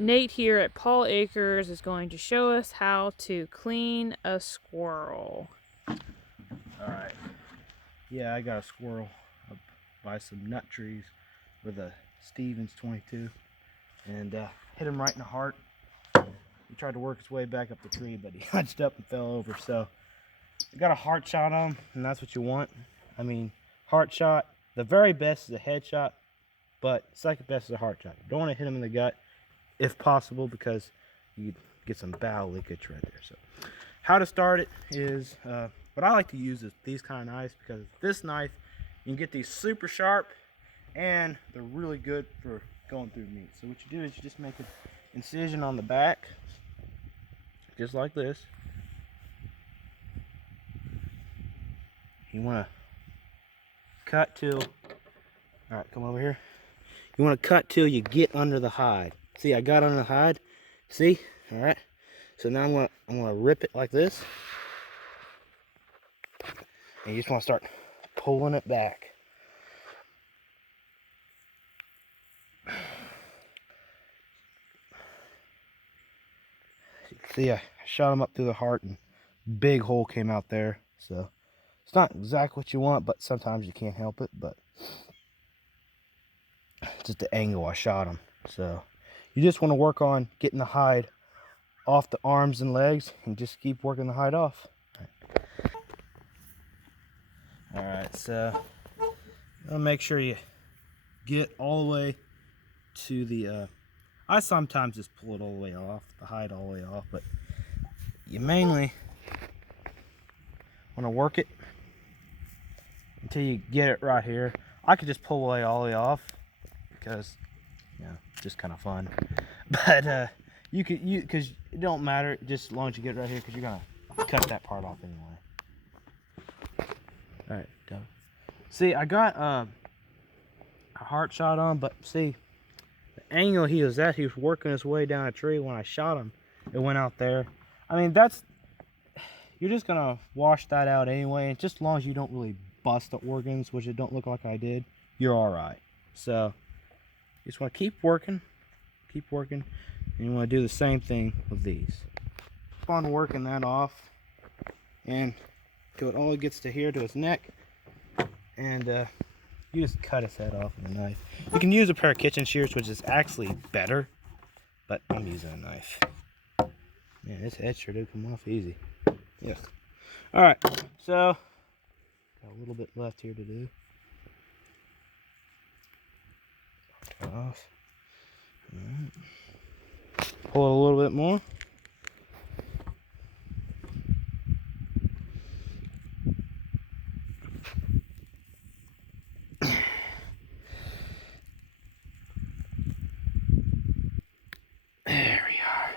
Nate here at Paul Acres is going to show us how to clean a squirrel. Alright, yeah, I got a squirrel up by some nut trees with a Stevens 22 and hit him right in the heart. He tried to work his way back up the tree, but he hunched up and fell over. So I got a heart shot on him, and that's what you want. I mean, heart shot, the very best is a head shot, but second best is a heart shot. You don't want to hit him in the gut if possible, because you get some bowel leakage right there. So how to start it is, what I like to use is these kind of knives, because this knife, you can get these super sharp and they're really good for going through meat. So what you do is you just make an incision on the back, just like this. You want to cut till, all right, come over here. You want to cut till you get under the hide. See, I got under the hide. See? All right. So now I'm gonna rip it like this, and you just want to start pulling it back. See, I shot him up through the heart, and big hole came out there. So it's not exactly what you want, but sometimes you can't help it. But just the angle I shot him. So you just want to work on getting the hide off the arms and legs, and just keep working the hide off. All right, so make sure you get all the way to the I sometimes just pull it all the way off, the hide all the way off, but you mainly want to work it until you get it right here. I could just pull away all the way off, because just kind of fun. But because it don't matter, just as long as you get it right here, because you're gonna cut that part off anyway. All right, done. See, I got a heart shot on, but see, the angle he was at, he was working his way down a tree. When I shot him, it went out there. I mean, you're just gonna wash that out anyway. And just as long as you don't really bust the organs, which it don't look like I did, you're all right. So you just want to keep working, and you want to do the same thing with these. Keep on working that off, and till it all gets to here, to his neck, and you just cut his head off with a knife. You can use a pair of kitchen shears, which is actually better, but I'm using a knife. Man, this head sure did come off easy. Yeah. All right, so got a little bit left here to do. Cut off. All right. Pull it a little bit more.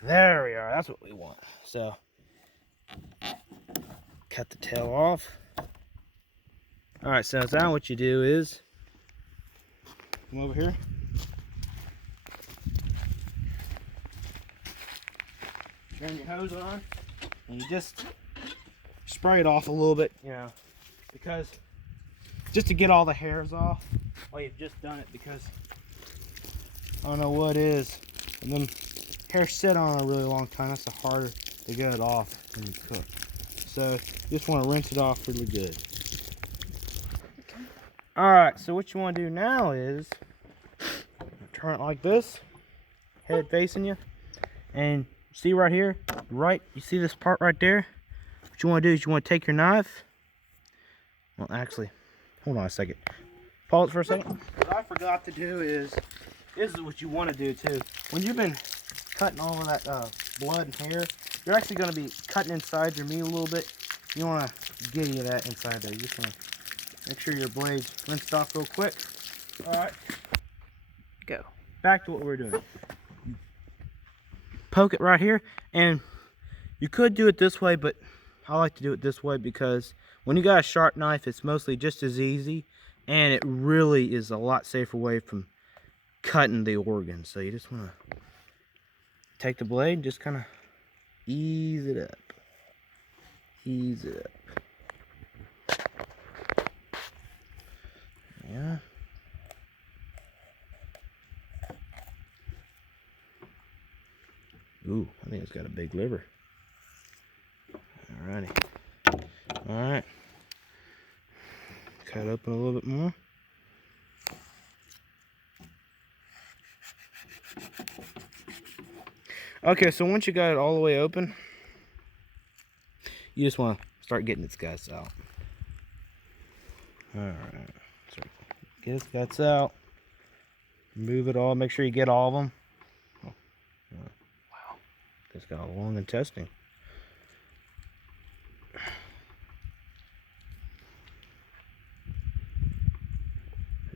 There we are. That's what we want. So cut the tail off. All right, so now what you do is come over here. Turn your hose on, and you just spray it off a little bit, because just to get all the hairs off. Well, you've just done it, because I don't know what it is, and then hairs sit on a really long time. That's the harder to get it off when you cook. So you just want to rinse it off really good. All right, so what you want to do now is turn it like this, head facing you, and see right here, you see this part right there? What you want to do is you want to take your knife. Well, actually, hold on a second. Pause for a second. What I forgot to do is, this is what you want to do too. When you've been cutting all of that blood and hair, you're actually going to be cutting inside your meat a little bit. You want to get any of that inside there. You just want to make sure your blade's rinsed off real quick. All right, go. Back to what we're doing. Poke it right here, and you could do it this way, but I like to do it this way, because when you got a sharp knife, it's mostly just as easy, and it really is a lot safer way from cutting the organs. So you just want to take the blade and just kind of ease it up. Ease it up. Yeah. Ooh, I think it's got a big liver. Alrighty. Alright. Cut open a little bit more. Okay, so once you got it all the way open, you just want to start getting its guts out. Alright. So get its guts out. Move it all. Make sure you get all of them. Oh, wow. It's got a long intestine.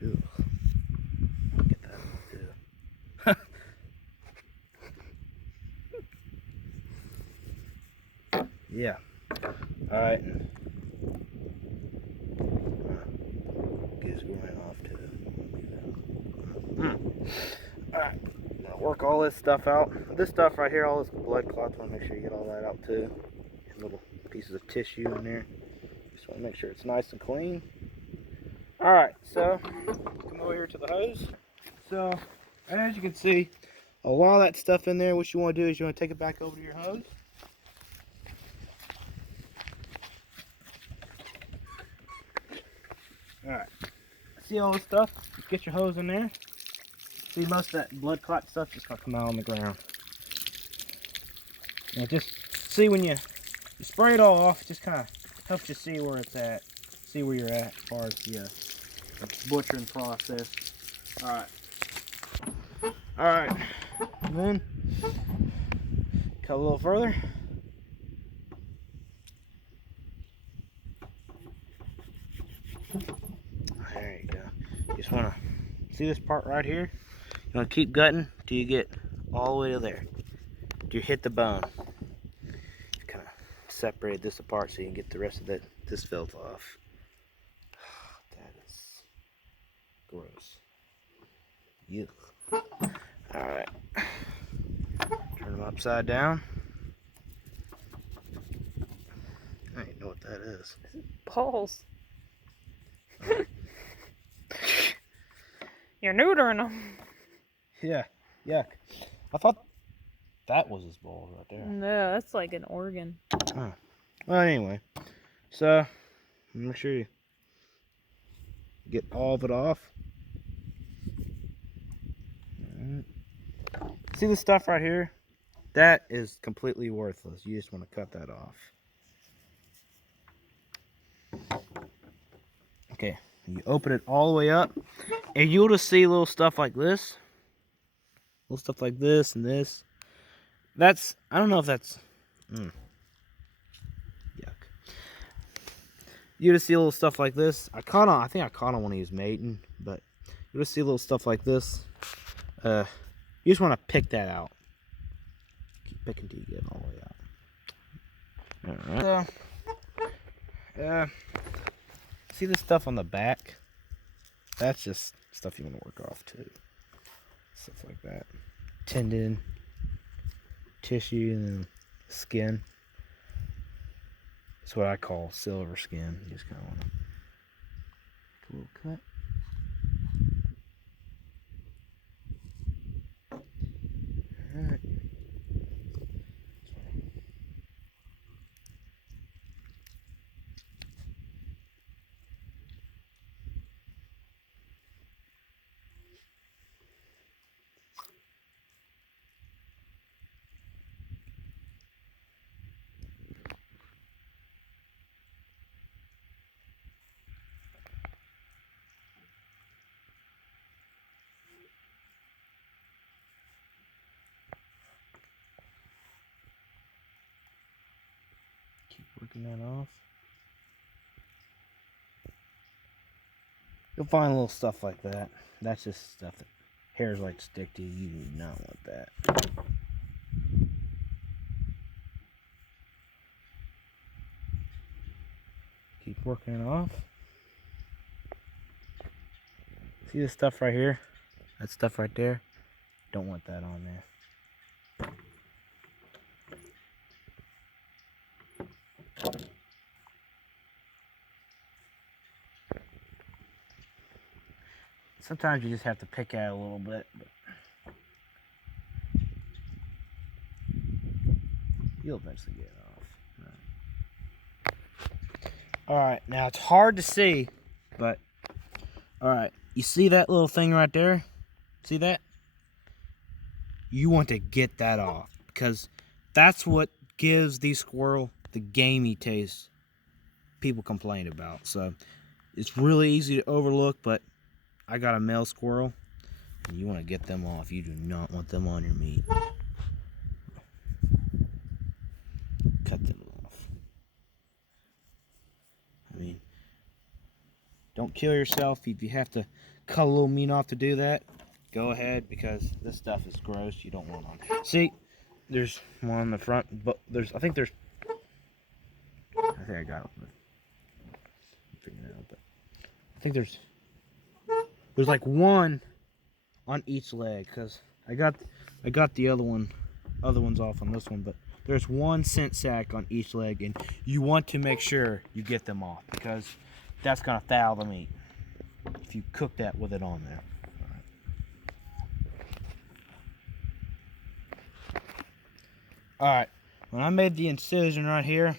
Ew. Get that one too. Yeah. Alright. Get his groin off too. Alright. Now work all this stuff out. This stuff right here, all this blood clots, want to make sure you get all that out too. Little pieces of tissue in there. Just want to make sure it's nice and clean. Alright, so come over here to the hose. So, as you can see, a lot of that stuff in there, what you want to do is you want to take it back over to your hose. Alright. See all this stuff? Just get your hose in there. See, most of that blood clot stuff just gonna come out on the ground. Now just see when you spray it all off, just kind of helps you see where it's at. See where you're at as far as the butchering process. Alright. Alright. And then cut a little further. There you go. Just want to see this part right here. You want to keep gutting till you get all the way to there. Till you hit the bone. Just kind of separate this apart so you can get the rest of this filth off. That is gross. Yuck. Alright. Turn them upside down. I don't even know what that is. Balls. You're neutering them. Yeah, yuck. I thought that was his balls right there. No, that's like an organ. Oh. Well, anyway. So, make sure you get all of it off. See the stuff right here? That is completely worthless. You just want to cut that off. Okay, you open it all the way up, and you'll just see little stuff like this. Little stuff like this and this. That's, I don't know if that's, yuck. You just see little stuff like this. I think I caught him when he was mating, but you just see little stuff like this. You just want to pick that out. Keep picking till you get it all the way out. Alright. See this stuff on the back? That's just stuff you want to work off too. Stuff like that. Tendon, tissue, and then skin. That's what I call silver skin. You just kind of want to make a little cut. Alright. Keep working that off. You'll find little stuff like that. That's just stuff that hairs like to stick to. You do not want that. Keep working it off. See this stuff right here? That stuff right there? Don't want that on there. Sometimes you just have to pick at it a little bit. But You'll eventually get it off. Alright, now it's hard to see, but alright, you see that little thing right there? See that? You want to get that off because that's what gives these squirrel the gamey taste people complain about. So it's really easy to overlook, but I got a male squirrel and you want to get them off. You do not want them on your meat. Cut them off. I mean, don't kill yourself if you have to cut a little meat off to do that. Go ahead, because this stuff is gross. You don't want on. See, there's one on the front, but I think I got it. I'm figuring it out, but I think there's like one on each leg, because I got the other ones off on this one, but there's one scent sac on each leg, and you want to make sure you get them off because that's gonna foul the meat if you cook that with it on there. Alright, when I made the incision right here,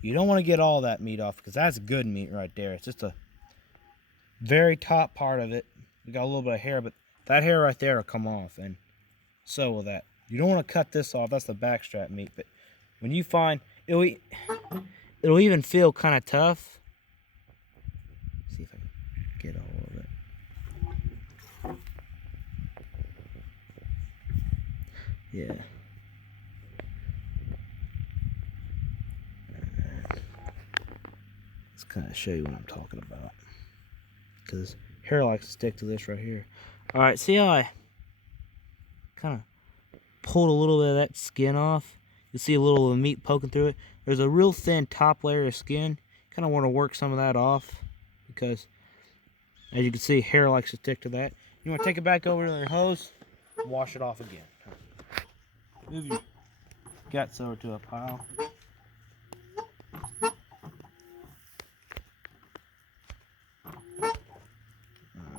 you don't want to get all that meat off because that's good meat right there. It's just a very top part of it. We got a little bit of hair, but that hair right there will come off, and so will that. You don't want to cut this off. That's the backstrap meat, but when you find it'll even feel kind of tough. See if I can get all of it. Yeah. Let's kind of show you what I'm talking about, because hair likes to stick to this right here. All right, see how I kind of pulled a little bit of that skin off? You see a little of the meat poking through it. There's a real thin top layer of skin. Kind of want to work some of that off because, as you can see, hair likes to stick to that. You want to take it back over to your hose and wash it off again. Move your guts over to a pile.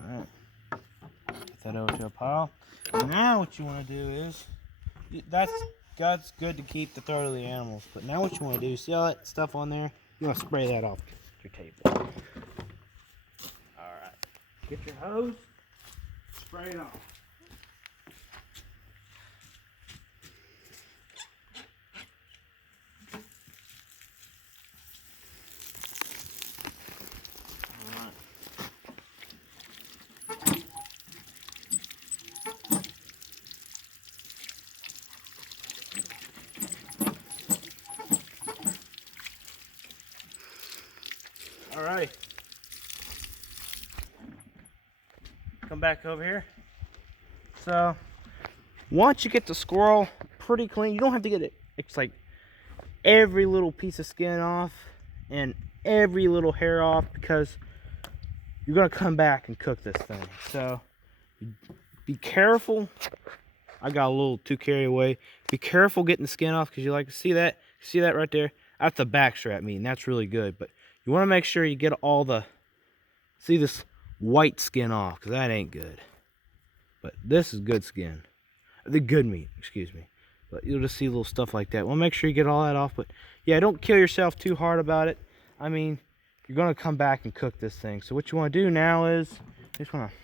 Alright. Put that over to a pile. Now what you want to do is, that's good to keep the throat of the animals, but now what you want to do, see all that stuff on there? You want to spray that off your table. Alright. Get your hose, spray it off. Alright. Come back over here. So, once you get the squirrel pretty clean, you don't have to get it. It's like every little piece of skin off and every little hair off, because you're going to come back and cook this thing. So, be careful. I got a little too carried away. Be careful getting the skin off, because you like to see that. See that right there? That's the backstrap meat, and that's really good. But you want to make sure you get all the, see this white skin off, because that ain't good. But this is good skin. The good meat, excuse me. But you'll just see little stuff like that. Well, make sure you get all that off. But yeah, don't kill yourself too hard about it. I mean, you're going to come back and cook this thing. So what you want to do now is, you just want to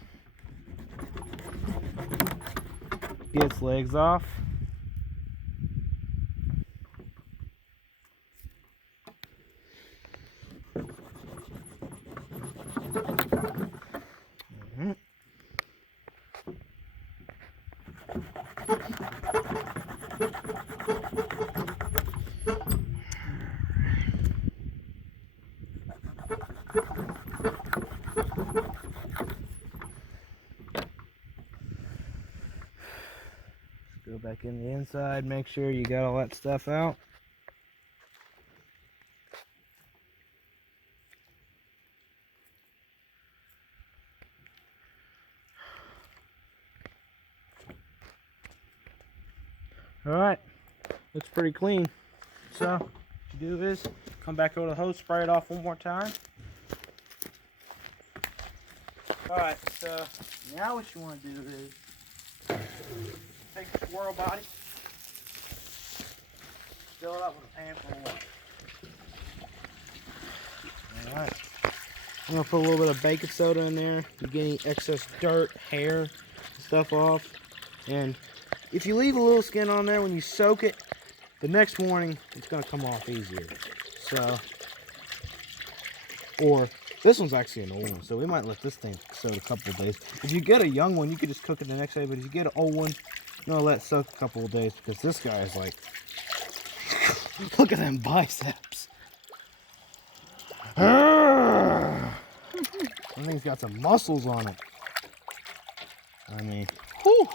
get its legs off. Go back in the inside, make sure you got all that stuff out. Alright, looks pretty clean. So, what you do is, come back over the hose, spray it off one more time. Alright, so now what you want to do is take the squirrel body, fill it up with a pan full of water. Alright. I'm going to put a little bit of baking soda in there to get any excess dirt, hair, stuff off. And if you leave a little skin on there when you soak it, the next morning it's going to come off easier. So, or this one's actually an old one, so we might let this thing soak a couple of days. If you get a young one, you could just cook it the next day, but if you get an old one, you're going to let it soak a couple of days because this guy is like, look at them biceps. That thing's got some muscles on it. I mean, whew.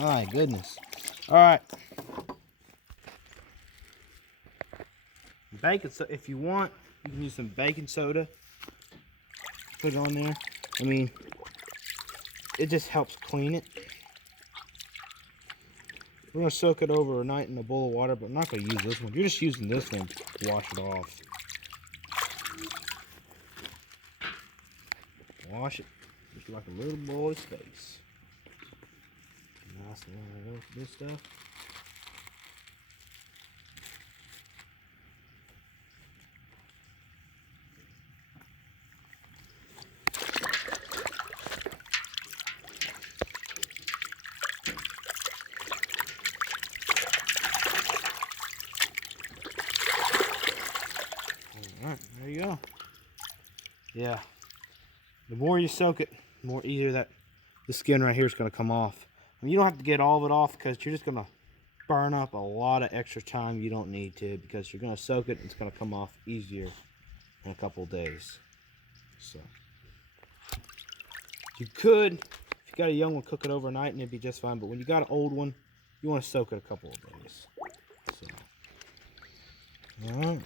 My goodness. All right. Baking soda, if you want, you can use some baking soda. Put it on there. I mean, it just helps clean it. We're gonna soak it overnight in a bowl of water, but I'm not gonna use this one. You're just using this one to wash it off. Wash it just like a little boy's face. Nice one of this stuff. Alright, there you go. Yeah. The more you soak it, the more easier that the skin right here is going to come off. I mean, you don't have to get all of it off because you're just going to burn up a lot of extra time you don't need to, because you're going to soak it and it's going to come off easier in a couple of days. So you could, if you got a young one, cook it overnight and it'd be just fine. But when you got an old one, you want to soak it a couple of days. So, all right.